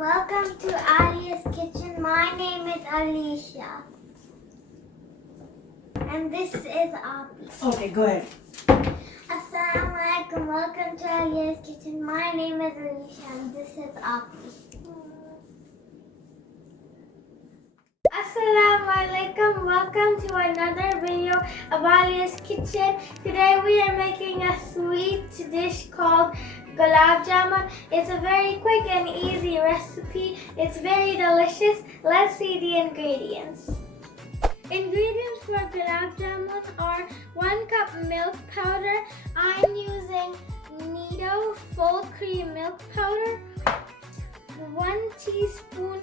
welcome to ALIYAH'S kitchen. My name is Alicia. And this is Abi. Okay, go ahead. Assalamu alaikum. Welcome to ALIYAH'S kitchen. My name is Alicia and this is Abi. Assalamu alaikum. Welcome to another video of ALIYAH'S kitchen. Today we are making a sweet dish called GULAB JAMUN. It's a very quick and easy recipe. It's very delicious. Let's see the ingredients. Ingredients for GULAB JAMUN are 1 cup milk powder. I'm using Nido full cream milk powder, 1 teaspoon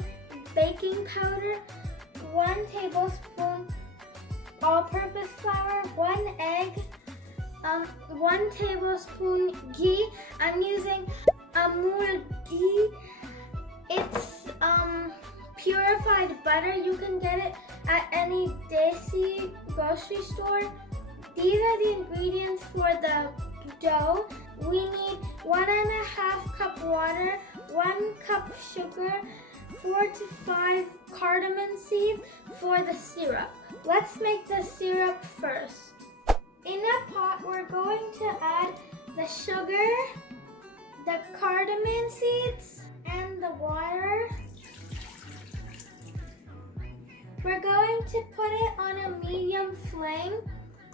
baking powder, 1 tablespoon all-purpose flour, 1 egg, 1 tablespoon ghee. I'm using Amul ghee. It's purified butter. You can get it at any desi grocery store. These are the ingredients for the dough. We need 1.5 cup water, 1 cup sugar, 4 to 5 cardamom seeds for the syrup. Let's make the syrup first. In a pot, we're going to add the sugar, the cardamom seeds, and the water. We're going to put it on a medium flame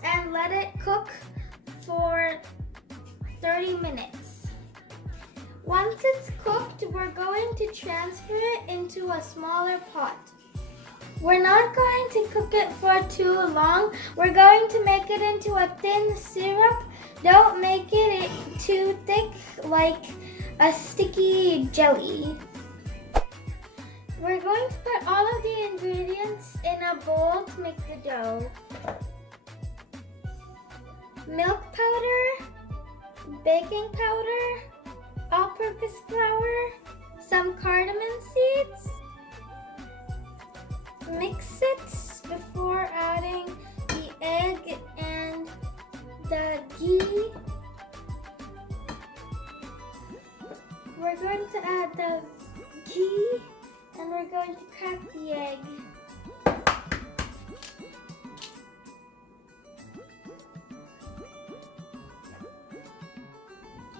and let it cook for 30 minutes. Once it's cooked, we're going to transfer it into a smaller pot. We're not going to cook it for too long. We're going to make it into a thin syrup. Don't make it too thick like a sticky jelly. We're going to put all of the ingredients in a bowl to make the dough. Milk powder, baking powder, all-purpose flour, some cardamom seeds. Mix it before adding the egg and the ghee. We're going to add the ghee and we're going to crack the egg.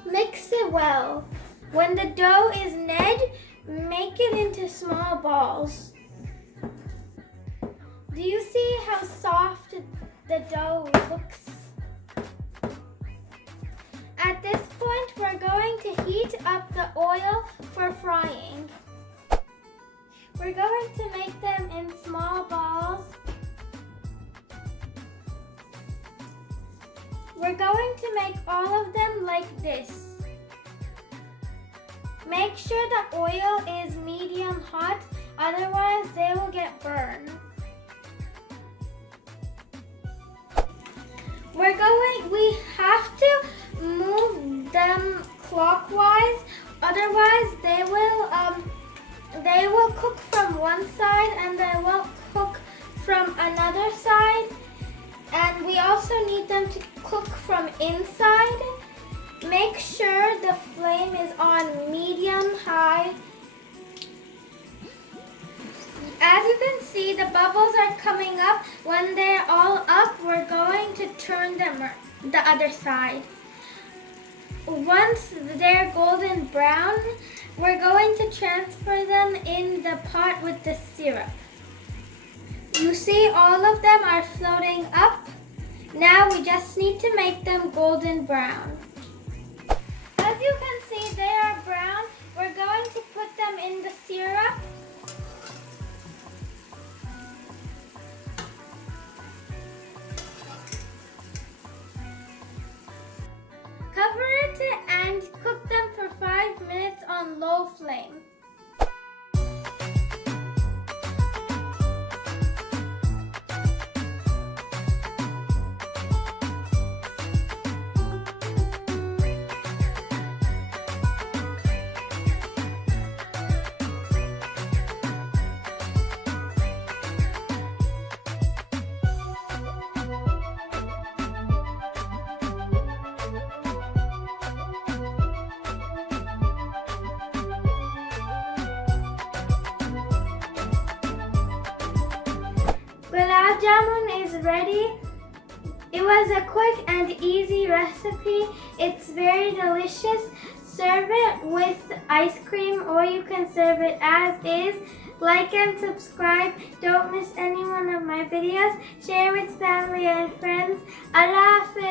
Mix it well. When the dough is kneaded, make it into small balls. Do you see how soft the dough looks? At this point, we're going to heat up the oil for frying. We're going to make them in small balls. We're going to make all of them like this. Make sure the oil is medium hot, otherwise they will get burned. We have to move them clockwise, otherwise they will cook from one side and they won't cook from another side. And we also need them to cook from inside. Make sure the flame is on medium high. As you can see, the bubbles are coming up. When they're all up, we're going to turn them the other side. Once they're golden brown, we're going to transfer them in the pot with the syrup. You see all of them are floating up. Now we just need to make them golden brown. As you can see, they are brown. We're going to put them in the syrup. Cover it and cook them for 5 minutes on low flame. gulab jamun is ready. It was a quick and easy recipe. It's very delicious. Serve it with ice cream or you can serve it as is. Like and subscribe. Don't miss any one of my videos. Share with family and friends. Allah Hafiz.